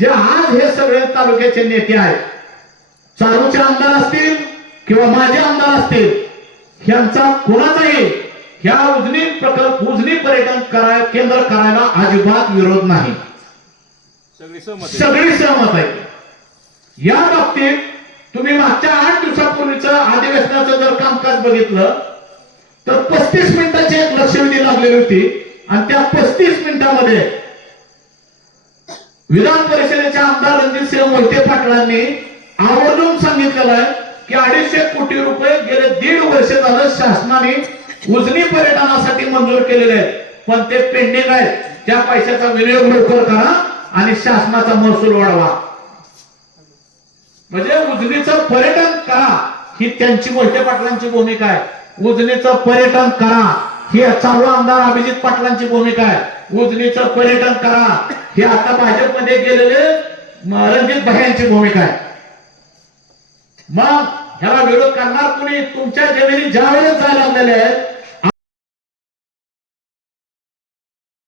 जे आज हे सगळे तालुक्याचे नेते आहेत, चालूचे आमदार असतील किंवा माझे आमदार असतील, ह्यांचा कोणाचाही ह्या उजनी प्रकल्प उजनी पर्यटन केंद्र करायला अजिबात विरोध नाही, सगळी सहमत आहे. या बाबतीत तुम्ही मागच्या 8 दिवसापूर्वीचं अधिवेशनाचं जर कामकाज बघितलं तर 35 मिनिटाची एक लक्षवेधी लागलेली होती आणि त्या 35 मिनिटांमध्ये विधान परिषदेचे आमदार रणजितसिंह मोहिते पाटलांनी आवर्जून सांगितलेलं आहे की 250 कोटी रुपये गेले 1.5 वर्ष झालं शासनाने उजनी पर्यटनासाठी मंजूर केलेले आहेत, पण ते पेंडिंग आहे. त्या पैशाचा विनियोग लवकर करा आणि शासनाचा महसूल वाढवा. म्हणजे उजनीचं पर्यटन करा ही त्यांची मोहिते पाटलांची भूमिका आहे. उजनीचं पर्यटन करा ही चालू आमदार अभिजित पाटलांची भूमिका आहे. उजनीचं पर्यटन करा ही आता भाजपमध्ये गेलेले रणजित भाईंची भूमिका आहे. मग ह्याला विरोध करणार कुणी? तुमच्या जमिनी ज्यावेळेस जायला लागलेल्या आहेत